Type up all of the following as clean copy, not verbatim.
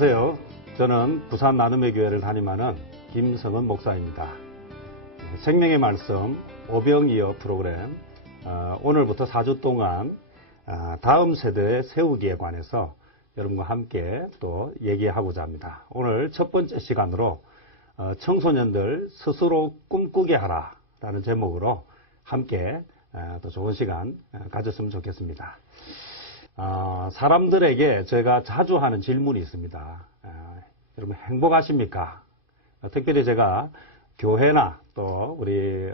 안녕하세요. 저는 부산 나눔의 교회를 담임하는 김성은 목사입니다. 생명의 말씀 오병이어 프로그램 오늘부터 4주 동안 다음 세대의 세우기에 관해서 여러분과 함께 또 얘기하고자 합니다. 오늘 첫 번째 시간으로 청소년들 스스로 꿈꾸게 하라 라는 제목으로 함께 또 좋은 시간 가졌으면 좋겠습니다. 사람들에게 제가 자주 하는 질문이 있습니다. 여러분 행복하십니까? 특별히 제가 교회나 또 우리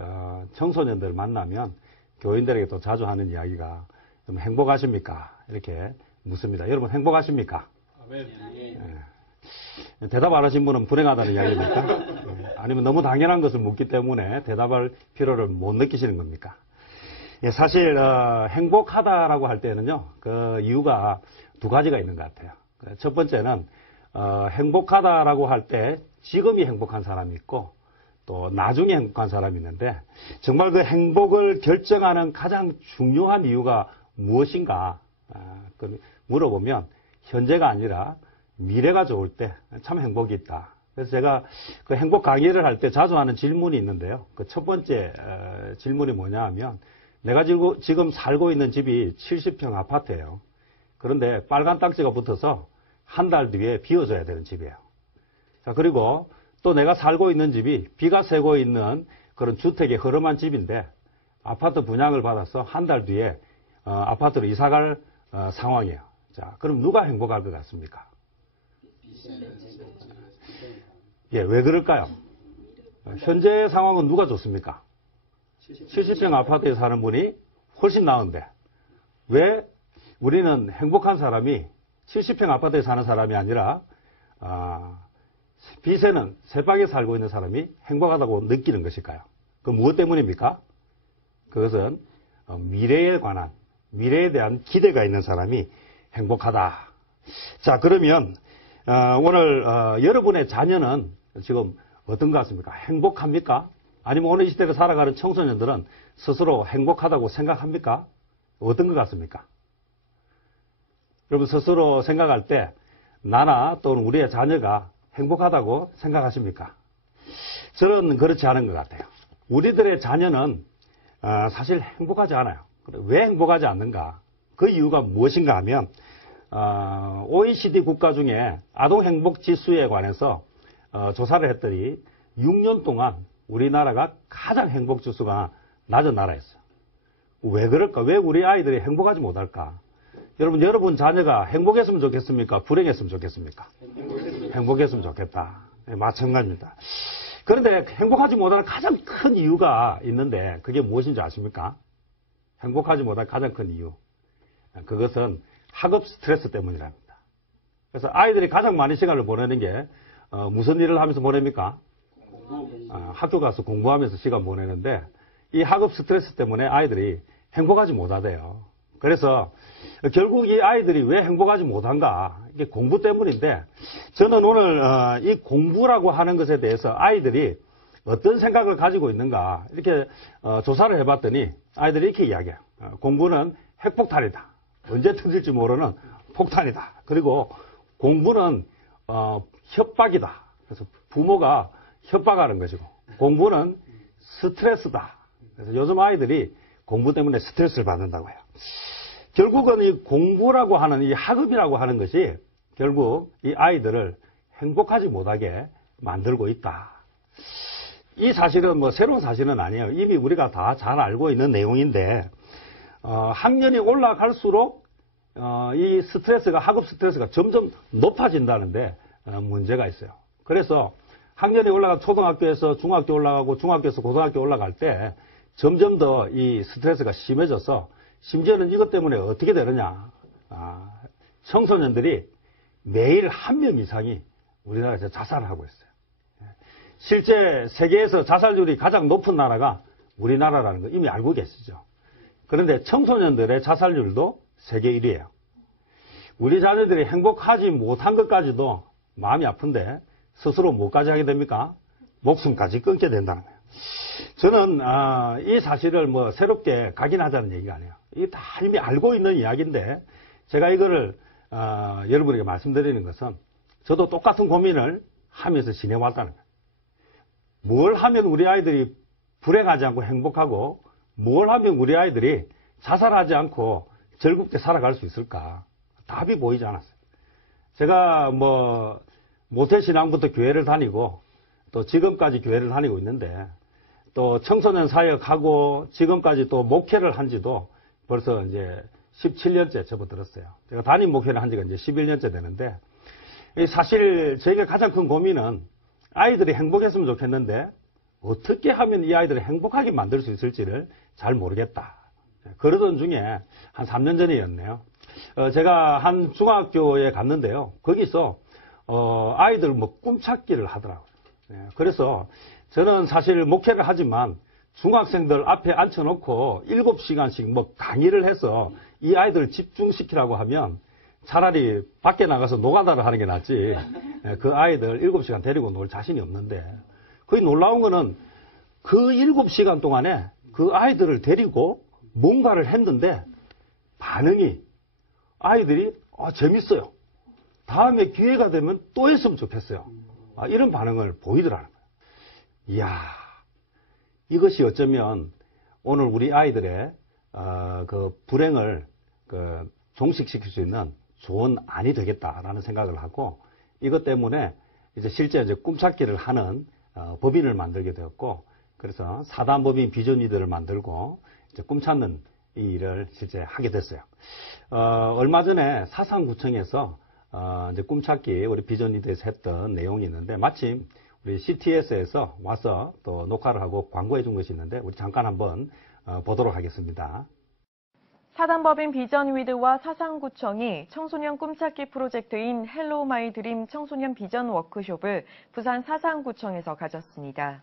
청소년들 만나면 교인들에게 또 자주 하는 이야기가 좀 행복하십니까? 이렇게 묻습니다. 여러분 행복하십니까? 아멘. 대답 안 하신 분은 불행하다는 이야기입니까? 아니면 너무 당연한 것을 묻기 때문에 대답할 필요를 못 느끼시는 겁니까? 사실 행복하다라고 할 때는요, 그 이유가 두 가지가 있는 것 같아요. 첫 번째는 행복하다라고 할 때 지금이 행복한 사람이 있고 또 나중에 행복한 사람이 있는데 정말 그 행복을 결정하는 가장 중요한 이유가 무엇인가 물어보면 현재가 아니라 미래가 좋을 때 참 행복이 있다. 그래서 제가 그 행복 강의를 할 때 자주 하는 질문이 있는데요. 그 첫 번째 질문이 뭐냐 하면 내가 지금 살고 있는 집이 70평 아파트예요. 그런데 빨간 딱지가 붙어서 한 달 뒤에 비워져야 되는 집이에요. 자, 그리고 또 내가 살고 있는 집이 비가 새고 있는 그런 주택의 허름한 집인데 아파트 분양을 받아서 한 달 뒤에 아파트로 이사갈 상황이에요. 자, 그럼 누가 행복할 것 같습니까? 예, 왜 그럴까요? 현재 상황은 누가 좋습니까? 70평 아파트에 사는 분이 훨씬 나은데 왜 우리는 행복한 사람이 70평 아파트에 사는 사람이 아니라 비세는 새방에 살고 있는 사람이 행복하다고 느끼는 것일까요? 그 무엇 때문입니까? 그것은 미래에 대한 기대가 있는 사람이 행복하다. 자, 그러면 오늘 여러분의 자녀는 지금 어떤 것 같습니까? 행복합니까? 아니면 오늘 이 시대를 살아가는 청소년들은 스스로 행복하다고 생각합니까? 어떤 것 같습니까? 여러분 스스로 생각할 때 나나 또는 우리의 자녀가 행복하다고 생각하십니까? 저는 그렇지 않은 것 같아요. 우리들의 자녀는 사실 행복하지 않아요. 왜 행복하지 않는가? 그 이유가 무엇인가 하면 OECD 국가 중에 아동행복지수에 관해서 조사를 했더니 6년 동안 우리나라가 가장 행복지수가 낮은 나라였어요. 왜 그럴까? 왜 우리 아이들이 행복하지 못할까? 여러분 자녀가 행복했으면 좋겠습니까? 불행했으면 좋겠습니까? 행복했으면 좋겠다. 네, 마찬가지입니다. 그런데 행복하지 못하는 가장 큰 이유가 있는데 그게 무엇인지 아십니까? 행복하지 못할 가장 큰 이유. 그것은 학업 스트레스 때문이랍니다. 그래서 아이들이 가장 많은 시간을 보내는 게 무슨 일을 하면서 보냅니까? 학교 가서 공부하면서 시간 보내는데 이 학업 스트레스 때문에 아이들이 행복하지 못하대요. 그래서 결국 이 아이들이 왜 행복하지 못한가? 이게 공부 때문인데 저는 오늘 이 공부라고 하는 것에 대해서 아이들이 어떤 생각을 가지고 있는가 이렇게 조사를 해봤더니 아이들이 이렇게 이야기해요. 공부는 핵폭탄이다. 언제 터질지 모르는 폭탄이다. 그리고 공부는 협박이다. 그래서 부모가 협박하는 것이고 공부는 스트레스다. 그래서 요즘 아이들이 공부 때문에 스트레스를 받는다고 해요. 결국은 이 공부라고 하는 이 학업이라고 하는 것이 결국 이 아이들을 행복하지 못하게 만들고 있다. 이 사실은 뭐 새로운 사실은 아니에요. 이미 우리가 다 잘 알고 있는 내용인데 학년이 올라갈수록 이 스트레스가 학업 스트레스가 점점 높아진다는데 문제가 있어요. 그래서 학년이 올라가 초등학교에서 중학교 올라가고 중학교에서 고등학교 올라갈 때 점점 더 이 스트레스가 심해져서 심지어는 이것 때문에 어떻게 되느냐. 청소년들이 매일 한 명 이상이 우리나라에서 자살을 하고 있어요. 실제 세계에서 자살률이 가장 높은 나라가 우리나라라는 거 이미 알고 계시죠. 그런데 청소년들의 자살률도 세계 1위예요. 우리 자녀들이 행복하지 못한 것까지도 마음이 아픈데 스스로 뭐까지 하게 됩니까? 목숨까지 끊게 된다는 거예요. 저는 이 사실을 뭐 새롭게 각인하자는 얘기가 아니에요. 이게 다 이미 알고 있는 이야기인데 제가 이거를 여러분에게 말씀드리는 것은 저도 똑같은 고민을 하면서 지내왔다는 거예요. 뭘 하면 우리 아이들이 불행하지 않고 행복하고 뭘 하면 우리 아이들이 자살하지 않고 즐겁게 살아갈 수 있을까? 답이 보이지 않았어요. 제가 모태신앙부터 교회를 다니고 또 지금까지 교회를 다니고 있는데 또 청소년 사역하고 지금까지 또 목회를 한 지도 벌써 이제 17년째 접어들었어요. 제가 담임 목회를 한 지가 이제 11년째 되는데 사실 저에게 가장 큰 고민은 아이들이 행복했으면 좋겠는데 어떻게 하면 이 아이들을 행복하게 만들 수 있을지를 잘 모르겠다. 그러던 중에 한 3년 전이었네요. 제가 한 중학교에 갔는데요. 거기서 아이들 꿈찾기를 하더라고요. 그래서 저는 사실 목회를 하지만 중학생들 앞에 앉혀놓고 7시간씩 강의를 해서 이 아이들을 집중시키라고 하면 차라리 밖에 나가서 노가다를 하는 게 낫지. 그 아이들 7시간 데리고 놀 자신이 없는데 거기 놀라운 거는 그 7시간 동안에 그 아이들을 데리고 뭔가를 했는데 반응이 아이들이 재밌어요. 다음에 기회가 되면 또 했으면 좋겠어요. 이런 반응을 보이더라는 거예요. 이야, 이것이 어쩌면 오늘 우리 아이들의 그 불행을 종식시킬 수 있는 좋은 안이 되겠다라는 생각을 하고 이것 때문에 이제 실제 이제 꿈찾기를 하는 법인을 만들게 되었고 그래서 사단법인 비전리더를 만들고 이제 꿈찾는 이 일을 실제 하게 됐어요. 얼마 전에 사상구청에서 이제 꿈찾기 우리 비전리더에서 했던 내용이 있는데 마침 우리 CTS에서 와서 또 녹화를 하고 광고해 준 것이 있는데 우리 잠깐 한번 보도록 하겠습니다. 사단법인 비전위드와 사상구청이 청소년 꿈찾기 프로젝트인 헬로우 마이 드림 청소년 비전 워크숍을 부산 사상구청에서 가졌습니다.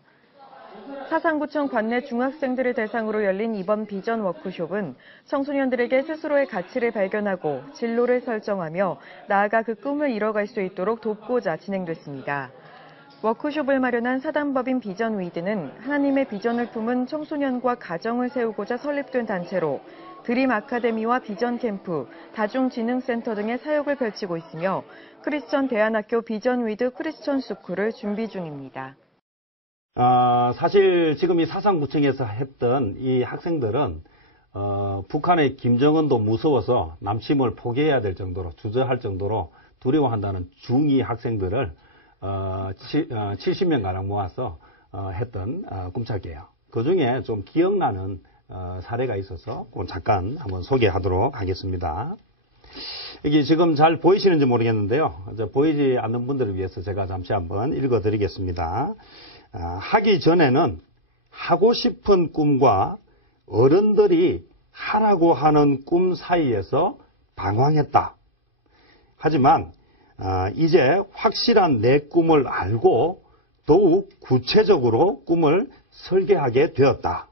사상구청 관내 중학생들을 대상으로 열린 이번 비전 워크숍은 청소년들에게 스스로의 가치를 발견하고 진로를 설정하며 나아가 그 꿈을 이뤄갈 수 있도록 돕고자 진행됐습니다. 워크숍을 마련한 사단법인 비전위드는 하나님의 비전을 품은 청소년과 가정을 세우고자 설립된 단체로 드림 아카데미와 비전 캠프, 다중지능센터 등의 사역을 펼치고 있으며 크리스천 대안학교 비전위드 크리스천 스쿨을 준비 중입니다. 사실 지금 이 사상구청에서 했던 이 학생들은 북한의 김정은도 무서워서 남침을 포기해야 될 정도로 주저할 정도로 두려워한다는 중2 학생들을 70명가량 모아서 했던 꿈찾기예요. 그중에 좀 기억나는 사례가 있어서 잠깐 한번 소개하도록 하겠습니다. 여기 지금 잘 보이시는지 모르겠는데요. 보이지 않는 분들을 위해서 제가 잠시 한번 읽어드리겠습니다. 하기 전에는 하고 싶은 꿈과 어른들이 하라고 하는 꿈 사이에서 방황했다. 하지만 이제 확실한 내 꿈을 알고 더욱 구체적으로 꿈을 설계하게 되었다.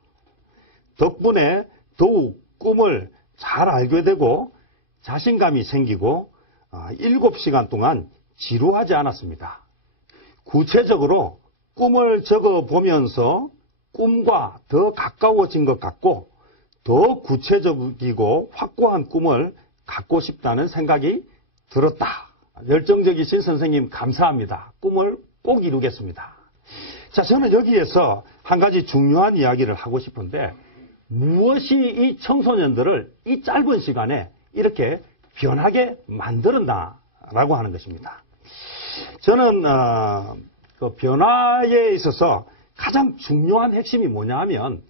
덕분에 더욱 꿈을 잘 알게 되고 자신감이 생기고 7시간 동안 지루하지 않았습니다. 구체적으로 꿈을 적어보면서 꿈과 더 가까워진 것 같고 더 구체적이고 확고한 꿈을 갖고 싶다는 생각이 들었다. 열정적이신 선생님 감사합니다. 꿈을 꼭 이루겠습니다. 자, 저는 여기에서 한 가지 중요한 이야기를 하고 싶은데 무엇이 이 청소년들을 이 짧은 시간에 이렇게 변하게 만들었나라고 하는 것입니다. 저는 그 변화에 있어서 가장 중요한 핵심이 뭐냐 하면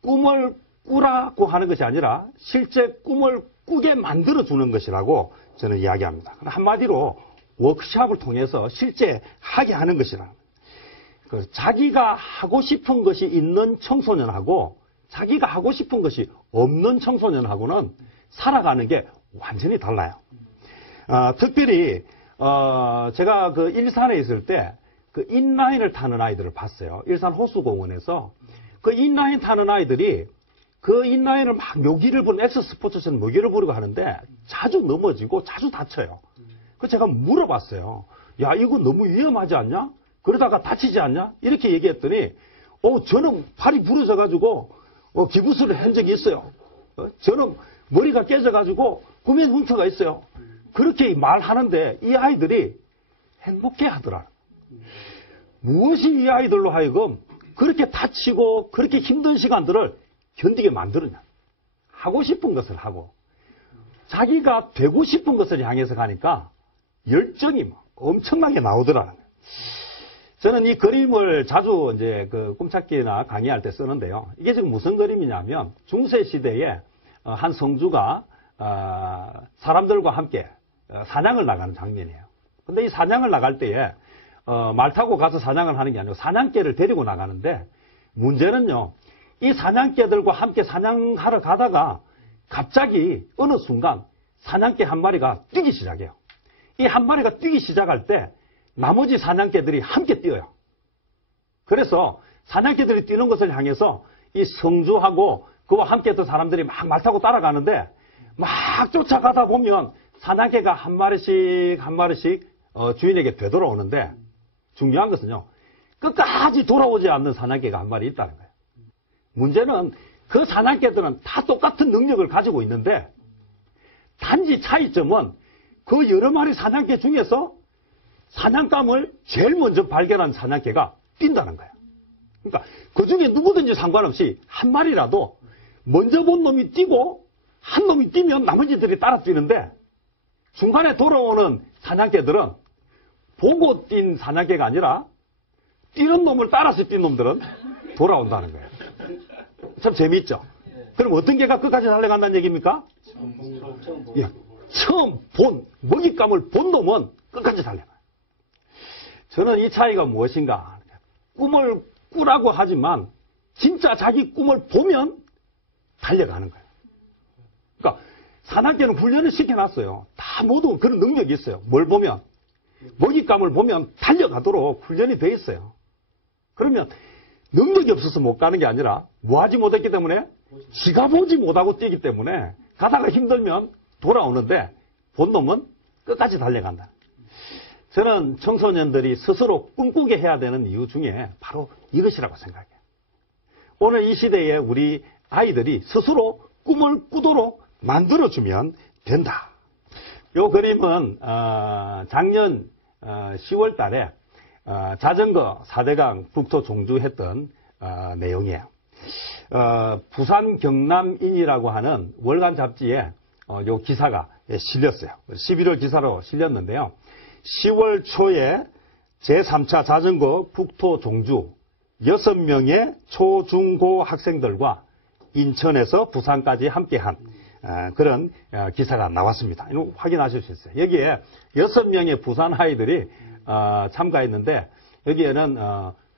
꿈을 꾸라고 하는 것이 아니라 실제 꿈을 꾸게 만들어주는 것이라고 저는 이야기합니다. 한마디로 워크숍을 통해서 실제 하게 하는 것이라. 자기가 하고 싶은 것이 있는 청소년하고 자기가 하고 싶은 것이 없는 청소년하고는 살아가는 게 완전히 달라요. 특별히 제가 그 일산에 있을 때 그 인라인을 타는 아이들을 봤어요. 일산 호수공원에서 그 인라인 타는 아이들이 그 인라인을 막 묘기를 부르는 엑스스포츠처럼 묘기를 부르고 하는데 자주 넘어지고 자주 다쳐요. 그래서 제가 물어봤어요. 야, 이거 너무 위험하지 않냐? 그러다가 다치지 않냐? 이렇게 얘기했더니 저는 팔이 부러져가지고 기부스를 한 적이 있어요. 저는 머리가 깨져가지고 구면 흉터가 있어요. 그렇게 말하는데 이 아이들이 행복해 하더라. 무엇이 이 아이들로 하여금 그렇게 다치고 그렇게 힘든 시간들을 견디게 만들었냐. 하고 싶은 것을 하고 자기가 되고 싶은 것을 향해서 가니까 열정이 엄청나게 나오더라. 저는 이 그림을 자주 이제 그 꿈찾기나 강의할 때 쓰는데요. 이게 지금 무슨 그림이냐면 중세 시대에 한 성주가 사람들과 함께 사냥을 나가는 장면이에요. 근데 이 사냥을 나갈 때에 말 타고 가서 사냥을 하는 게 아니고 사냥개를 데리고 나가는데 문제는요. 이 사냥개들과 함께 사냥하러 가다가 갑자기 어느 순간 사냥개 한 마리가 뛰기 시작해요. 이 한 마리가 뛰기 시작할 때 나머지 사냥개들이 함께 뛰어요. 그래서 사냥개들이 뛰는 것을 향해서 이 성주하고 그와 함께 했던 사람들이 막 말 타고 따라가는데 막 쫓아가다 보면 사냥개가 한 마리씩 주인에게 되돌아오는데 중요한 것은요. 끝까지 돌아오지 않는 사냥개가 한 마리 있다는 거예요. 문제는 그 사냥개들은 다 똑같은 능력을 가지고 있는데 단지 차이점은 그 여러 마리 사냥개 중에서 사냥감을 제일 먼저 발견한 사냥개가 뛴다는 거예요. 그러니까 그 중에 누구든지 상관없이 한 마리라도 먼저 본 놈이 뛰고 한 놈이 뛰면 나머지들이 따라 뛰는데 중간에 돌아오는 사냥개들은 보고 뛴 사냥개가 아니라 뛰는 놈을 따라서 뛴 놈들은 돌아온다는 거예요. 참 재미있죠? 그럼 어떤 개가 끝까지 달려간다는 얘기입니까? 예, 처음 본, 먹잇감을 본 놈은 끝까지 달려가요. 저는 이 차이가 무엇인가? 꿈을 꾸라고 하지만 진짜 자기 꿈을 보면 달려가는 거예요. 그러니까 사냥개는 훈련을 시켜놨어요. 다 모두 그런 능력이 있어요. 뭘 보면? 먹잇감을 보면 달려가도록 훈련이 돼 있어요. 그러면 능력이 없어서 못 가는 게 아니라 뭐 하지 못했기 때문에 지가 보지 못하고 뛰기 때문에 가다가 힘들면 돌아오는데 본 놈은 끝까지 달려간다. 저는 청소년들이 스스로 꿈꾸게 해야 되는 이유 중에 바로 이것이라고 생각해요. 오늘 이 시대에 우리 아이들이 스스로 꿈을 꾸도록 만들어주면 된다. 이 그림은 작년 10월 달에 자전거 4대강 북토 종주했던 내용이에요. 부산 경남인이라고 하는 월간 잡지에 요 기사가 실렸어요. 11월 기사로 실렸는데요. 10월 초에 제3차 자전거 북토 종주 6명의 초중고 학생들과 인천에서 부산까지 함께한 그런 기사가 나왔습니다. 이거 확인하실 수 있어요. 여기에 6명의 부산 아이들이 참가했는데 여기에는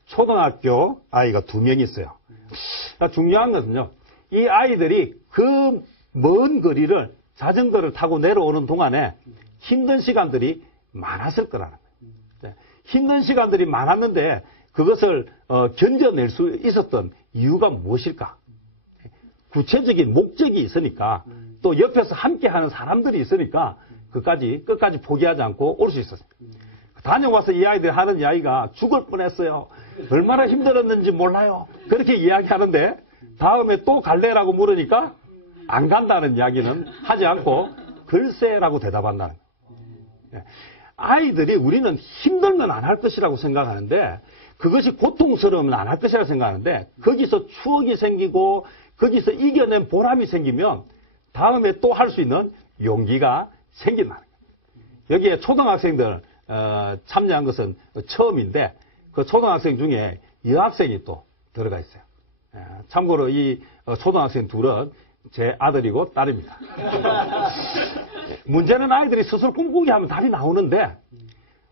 초등학교 아이가 2명 있어요. 중요한 것은요. 이 아이들이 그 먼 거리를 자전거를 타고 내려오는 동안에 힘든 시간들이 많았을 거라는 거예요. 힘든 시간들이 많았는데 그것을 견뎌낼 수 있었던 이유가 무엇일까? 구체적인 목적이 있으니까 또 옆에서 함께하는 사람들이 있으니까 끝까지 포기하지 않고 올 수 있었어요. 다녀와서 이 아이들이 하는 이야기가 죽을 뻔했어요. 얼마나 힘들었는지 몰라요. 그렇게 이야기하는데 다음에 또 갈래라고 물으니까 안 간다는 이야기는 하지 않고 글쎄라고 대답한다는 거예요. 아이들이 우리는 힘들면 안 할 것이라고 생각하는데 그것이 고통스러우면 안 할 것이라고 생각하는데 거기서 추억이 생기고 거기서 이겨낸 보람이 생기면 다음에 또 할 수 있는 용기가 생긴다는 거예요. 여기에 초등학생들 참여한 것은 처음인데 그 초등학생 중에 여학생이 또 들어가 있어요. 참고로 이 초등학생 둘은 제 아들이고 딸입니다. 문제는 아이들이 스스로 꿈꾸게 하면 답이 나오는데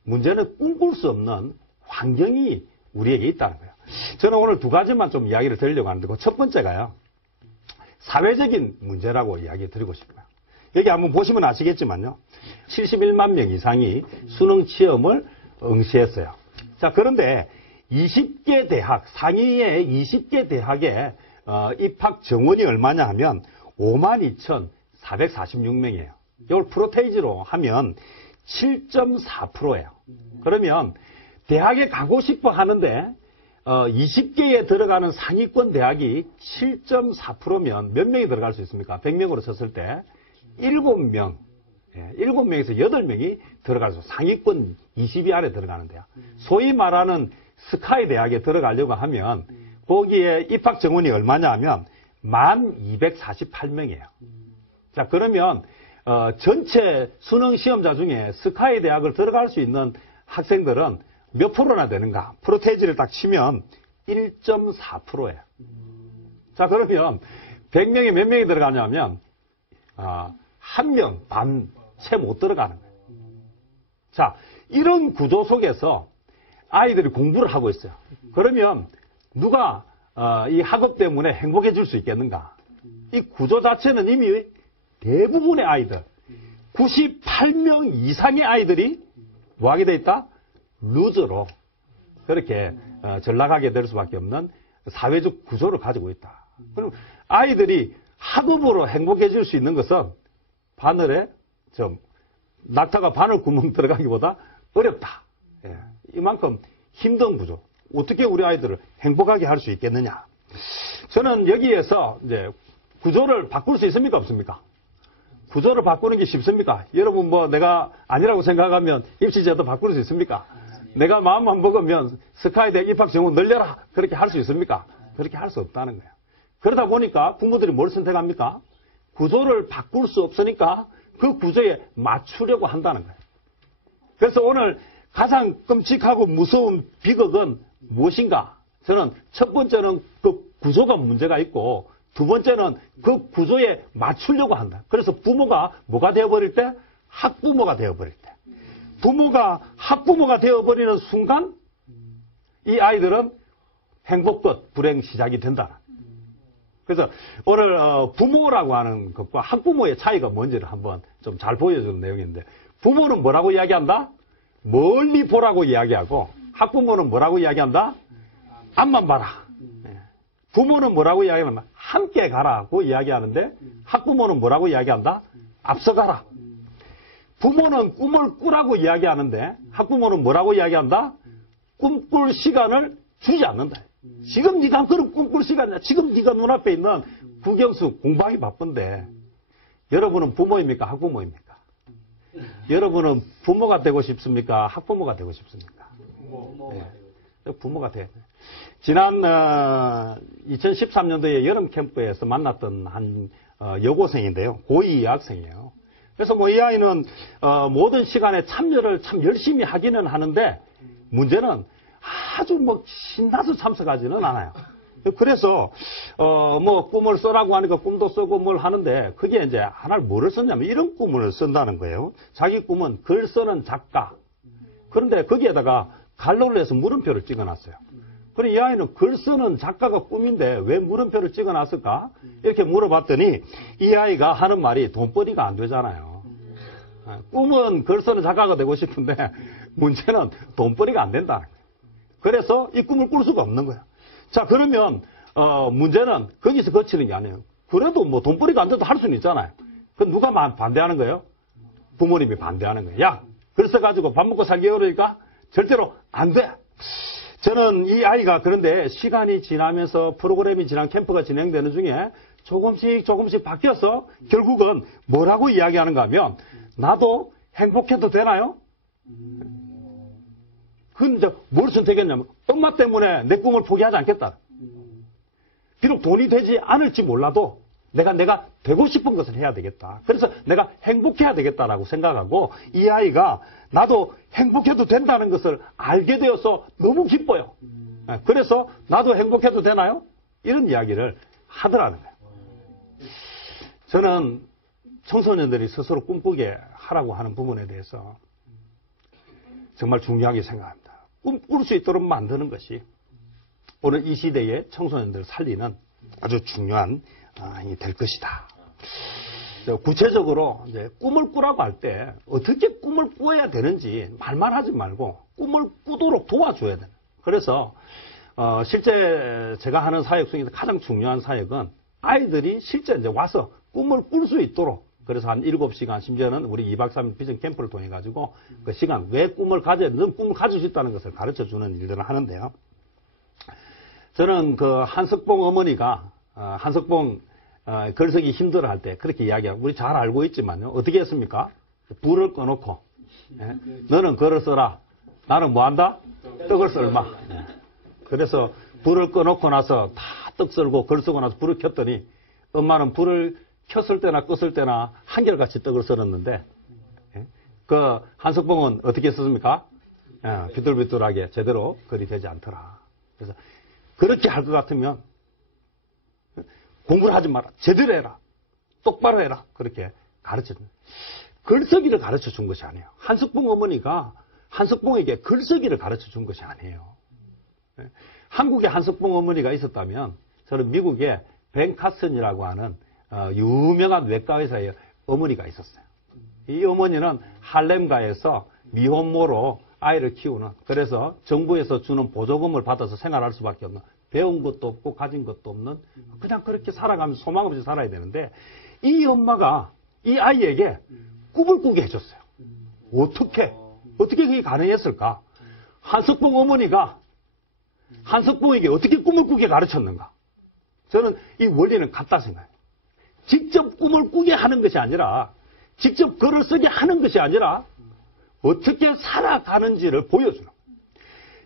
문제는 꿈꿀 수 없는 환경이 우리에게 있다는 거예요. 저는 오늘 2가지만 좀 이야기를 드리려고 하는데 그 첫 번째가요. 사회적인 문제라고 이야기 드리고 싶어요. 여기 한번 보시면 아시겠지만요. 71만 명 이상이 수능 시험을 응시했어요. 자, 그런데 20개 대학, 상위의 20개 대학의 입학 정원이 얼마냐 하면 52,446명이에요. 이걸 프로테이지로 하면 7.4%예요. 그러면 대학에 가고 싶어 하는데 20개에 들어가는 상위권 대학이 7.4%면 몇 명이 들어갈 수 있습니까? 100명으로 쳤을 때 7명, 7명에서 8명이 들어가서 상위권 20위 안에 들어가는데요. 소위 말하는 스카이 대학에 들어가려고 하면 거기에 입학 정원이 얼마냐 하면 1248명이에요. 자, 그러면 전체 수능 시험자 중에 스카이 대학을 들어갈 수 있는 학생들은 몇 프로나 되는가? 프로테이지를 딱 치면 1.4%예요. 자, 그러면 100명에 몇 명이 들어가냐면 1명 반 채 못 들어가는 거예요. 자, 이런 구조 속에서 아이들이 공부를 하고 있어요. 그러면 누가 이 학업 때문에 행복해질 수 있겠는가? 이 구조 자체는 이미 대부분의 아이들, 98명 이상의 아이들이 뭐하게 돼 있다? 루저로 그렇게 전락하게 될 수밖에 없는 사회적 구조를 가지고 있다. 그럼 아이들이 학업으로 행복해질 수 있는 것은 바늘에 좀 낙타가 바늘 구멍 들어가기보다 어렵다. 이만큼 힘든 구조. 어떻게 우리 아이들을 행복하게 할 수 있겠느냐? 저는 여기에서 이제 구조를 바꿀 수 있습니까? 없습니까? 구조를 바꾸는 게 쉽습니까? 여러분 뭐 내가 아니라고 생각하면 입시제도 바꿀 수 있습니까? 내가 마음만 먹으면 스카이대 입학 정원 늘려라. 그렇게 할 수 있습니까? 그렇게 할 수 없다는 거예요. 그러다 보니까 부모들이 뭘 선택합니까? 구조를 바꿀 수 없으니까 그 구조에 맞추려고 한다는 거예요. 그래서 오늘 가장 끔찍하고 무서운 비극은 무엇인가? 저는 첫 번째는 그 구조가 문제가 있고 두 번째는 그 구조에 맞추려고 한다. 그래서 부모가 뭐가 되어버릴 때? 학부모가 되어버릴 때. 부모가 학부모가 되어버리는 순간 이 아이들은 행복 끝, 불행 시작이 된다. 그래서 오늘 부모라고 하는 것과 학부모의 차이가 뭔지를 한번 좀 잘 보여주는 내용인데 부모는 뭐라고 이야기한다? 멀리 보라고 이야기하고 학부모는 뭐라고 이야기한다? 앞만 봐라. 부모는 뭐라고 이야기하면 함께 가라고 이야기하는데 학부모는 뭐라고 이야기한다? 앞서가라. 부모는 꿈을 꾸라고 이야기하는데 학부모는 뭐라고 이야기한다? 꿈꿀 시간을 주지 않는다. 지금 네가 그런 꿈꿀 시간이야. 지금 네가 눈앞에 있는 국영수 공부하기 바쁜데 여러분은 부모입니까? 학부모입니까? 여러분은 부모가 되고 싶습니까? 학부모가 되고 싶습니까? 부모가 돼. 지난 2013년도에 여름 캠프에서 만났던 한 여고생인데요. 고2 학생이에요. 그래서 뭐 이 아이는 모든 시간에 참여를 참 열심히 하기는 하는데 문제는 아주 뭐 신나서 참석하지는 않아요. 그래서 뭐 꿈을 써라고 하니까 꿈도 쓰고 뭘 하는데 그게 이제 하나를 뭐를 썼냐면 이런 꿈을 쓴다는 거예요. 자기 꿈은 글 쓰는 작가. 그런데 거기에다가 갈로를 해서 물음표를 찍어놨어요. 그래 이 아이는 글 쓰는 작가가 꿈인데 왜 물음표를 찍어놨을까? 이렇게 물어봤더니 이 아이가 하는 말이 돈벌이가 안 되잖아요. 꿈은 글 쓰는 작가가 되고 싶은데 문제는 돈벌이가 안 된다는 거예요. 그래서 이 꿈을 꿀 수가 없는 거예요. 자, 그러면 문제는 거기서 거치는 게 아니에요. 그래도 뭐 돈벌이가 안 돼도 할 수는 있잖아요. 그 누가 반대하는 거예요? 부모님이 반대하는 거예요. 야, 글 써가지고 밥 먹고 살기 어려우니까 절대로 안 돼. 저는 이 아이가 그런데 시간이 지나면서 프로그램이 지난 캠프가 진행되는 중에 조금씩 바뀌어서 결국은 뭐라고 이야기하는가 하면 나도 행복해도 되나요? 그건 이제 뭘 선택했냐면 엄마 때문에 내 꿈을 포기하지 않겠다. 비록 돈이 되지 않을지 몰라도 내가 되고 싶은 것을 해야 되겠다. 그래서 내가 행복해야 되겠다라고 생각하고 이 아이가 나도 행복해도 된다는 것을 알게 되어서 너무 기뻐요. 그래서 나도 행복해도 되나요? 이런 이야기를 하더라는 거예요. 저는 청소년들이 스스로 꿈꾸게 하라고 하는 부분에 대해서 정말 중요하게 생각합니다. 꿈꿀 수 있도록 만드는 것이 오늘 이 시대의 청소년들을 살리는 아주 중요한 일이 될 것이다. 구체적으로 이제 꿈을 꾸라고 할 때 어떻게 꿈을 꾸어야 되는지 말만 하지 말고 꿈을 꾸도록 도와줘야 되는. 그래서 실제 제가 하는 사역 중에서 가장 중요한 사역은 아이들이 실제 이제 와서 꿈을 꿀 수 있도록 그래서 한 7시간 심지어는 우리 2박 3일 비전 캠프를 통해 가지고 그 시간 왜 꿈을 가져야 되는 꿈을 가질 수 있다는 것을 가르쳐 주는 일들을 하는데요. 저는 그 한석봉 어머니가 한석봉 글쓰기 힘들어 할 때 그렇게 이야기하고 우리 잘 알고 있지만요. 어떻게 했습니까? 불을 꺼놓고 예? 너는 글을 써라. 나는 뭐 한다? 떡을 썰마. 예. 그래서 불을 꺼놓고 나서 다 떡 썰고 글 쓰고 나서 불을 켰더니 엄마는 불을 켰을 때나 껐을 때나 한결같이 떡을 썰었는데 예? 그 한석봉은 어떻게 썼습니까? 예, 비뚤비뚤하게 제대로 글이 되지 않더라. 그래서 그렇게 할 것 같으면 공부를 하지 마라. 제대로 해라. 똑바로 해라. 그렇게 가르쳐줍니다. 글쓰기를 가르쳐 준 것이 아니에요. 한석봉 어머니가 한석봉에게 글쓰기를 가르쳐 준 것이 아니에요. 한국에 한석봉 어머니가 있었다면 저는 미국에 벤 카슨이라고 하는 유명한 외과 의사의 어머니가 있었어요. 이 어머니는 할렘가에서 미혼모로 아이를 키우는, 그래서 정부에서 주는 보조금을 받아서 생활할 수밖에 없는, 배운 것도 없고 가진 것도 없는, 그냥 그렇게 살아가면서 소망 없이 살아야 되는데 이 엄마가 이 아이에게 꿈을 꾸게 해줬어요. 어떻게 그게 가능했을까? 한석봉 어머니가 한석봉에게 어떻게 꿈을 꾸게 가르쳤는가? 저는 이 원리는 같다 생각해요. 직접 꿈을 꾸게 하는 것이 아니라, 직접 글을 쓰게 하는 것이 아니라 어떻게 살아가는지를 보여주는 거예요.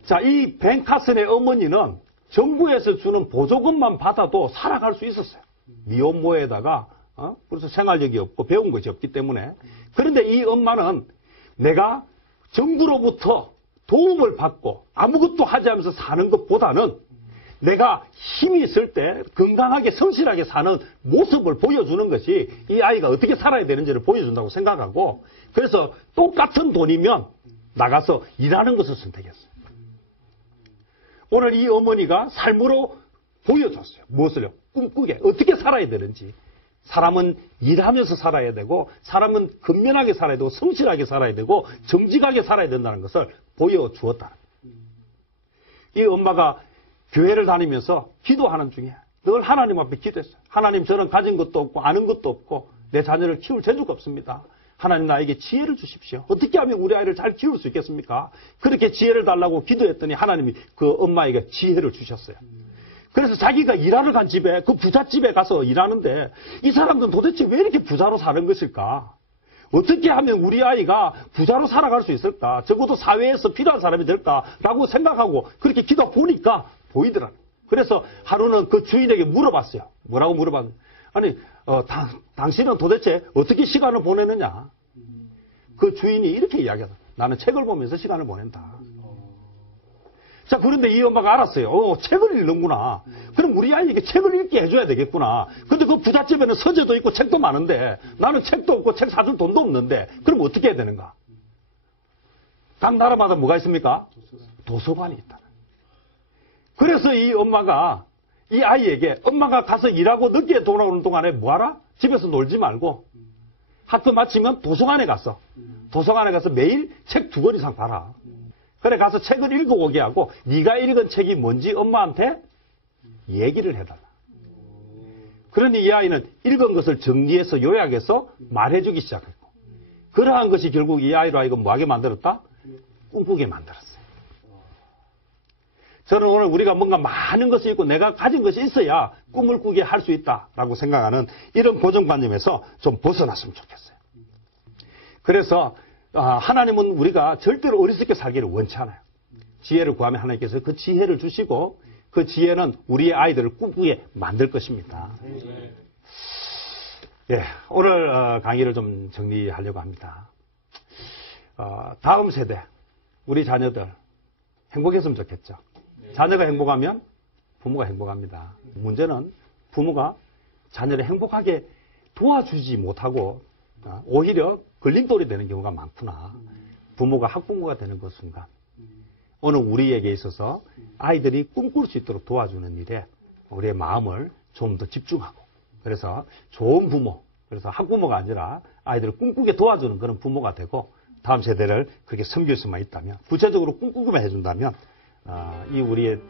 자, 이 벤 카슨의 어머니는 정부에서 주는 보조금만 받아도 살아갈 수 있었어요. 미혼모에다가 그래서 생활력이 없고 배운 것이 없기 때문에. 그런데 이 엄마는 내가 정부로부터 도움을 받고 아무것도 하지 않으면서 사는 것보다는 내가 힘이 있을 때 건강하게 성실하게 사는 모습을 보여주는 것이 이 아이가 어떻게 살아야 되는지를 보여준다고 생각하고, 그래서 똑같은 돈이면 나가서 일하는 것을 선택했어요. 오늘 이 어머니가 삶으로 보여줬어요. 무엇을요? 꿈꾸게. 어떻게 살아야 되는지. 사람은 일하면서 살아야 되고, 사람은 근면하게 살아야 되고, 성실하게 살아야 되고, 정직하게 살아야 된다는 것을 보여주었다. 이 엄마가 교회를 다니면서 기도하는 중에 늘 하나님 앞에 기도했어요. 하나님, 저는 가진 것도 없고 아는 것도 없고 내 자녀를 키울 재주가 없습니다. 하나님, 나에게 지혜를 주십시오. 어떻게 하면 우리 아이를 잘 키울 수 있겠습니까? 그렇게 지혜를 달라고 기도했더니 하나님이 그 엄마에게 지혜를 주셨어요. 그래서 자기가 일하러 간 집에, 그 부잣집에 가서 일하는데 이 사람들은 도대체 왜 이렇게 부자로 사는 것일까? 어떻게 하면 우리 아이가 부자로 살아갈 수 있을까? 적어도 사회에서 필요한 사람이 될까라고 생각하고 그렇게 기도 보니까 보이더라. 그래서 하루는 그 주인에게 물어봤어요. 뭐라고 물어봤는데, 아니 당신은 도대체 어떻게 시간을 보내느냐? 그 주인이 이렇게 이야기하다. 나는 책을 보면서 시간을 보낸다. 자, 그런데 이 엄마가 알았어요. 책을 읽는구나. 그럼 우리 아이에게 책을 읽게 해줘야 되겠구나. 근데 그 부잣집에는 서재도 있고 책도 많은데 나는 책도 없고 책 사줄 돈도 없는데 그럼 어떻게 해야 되는가? 각 나라마다 뭐가 있습니까? 도서관이 있다. 그래서 이 엄마가 이 아이에게, 엄마가 가서 일하고 늦게 돌아오는 동안에 뭐하라? 집에서 놀지 말고 학교 마치면 도서관에 가서 매일 책 2권 이상 봐라. 그래 가서 책을 읽어오게 하고 네가 읽은 책이 뭔지 엄마한테 얘기를 해달라. 그러니 이 아이는 읽은 것을 정리해서 요약해서 말해주기 시작했고, 그러한 것이 결국 이 아이로 하여금 뭐하게 만들었다? 꿈꾸게 만들었어요. 저는 오늘 우리가 뭔가 많은 것이 있고 내가 가진 것이 있어야 꿈을 꾸게 할 수 있다라고 생각하는 이런 고정관념에서 좀 벗어났으면 좋겠어요. 그래서 하나님은 우리가 절대로 어리석게 살기를 원치 않아요. 지혜를 구하면 하나님께서 그 지혜를 주시고 그 지혜는 우리의 아이들을 꿈꾸게 만들 것입니다. 예, 오늘 강의를 좀 정리하려고 합니다. 다음 세대, 우리 자녀들 행복했으면 좋겠죠. 자녀가 행복하면 부모가 행복합니다. 문제는 부모가 자녀를 행복하게 도와주지 못하고 오히려 걸림돌이 되는 경우가 많구나. 부모가 학부모가 되는 그 순간 오늘 우리에게 있어서 아이들이 꿈꿀 수 있도록 도와주는 일에 우리의 마음을 좀 더 집중하고, 그래서 좋은 부모, 그래서 학부모가 아니라 아이들을 꿈꾸게 도와주는 그런 부모가 되고 다음 세대를 그렇게 섬길 수만 있다면, 구체적으로 꿈꾸기만 해준다면 이 우리의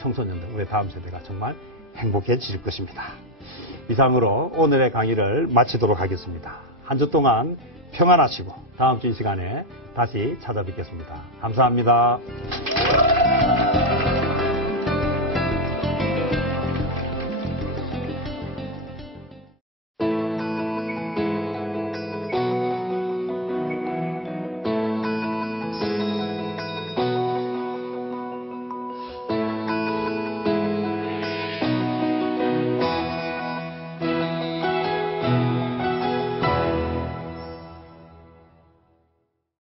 청소년들, 우리의 다음 세대가 정말 행복해질 것입니다. 이상으로 오늘의 강의를 마치도록 하겠습니다. 한 주 동안 평안하시고 다음 주 이 시간에 다시 찾아뵙겠습니다. 감사합니다.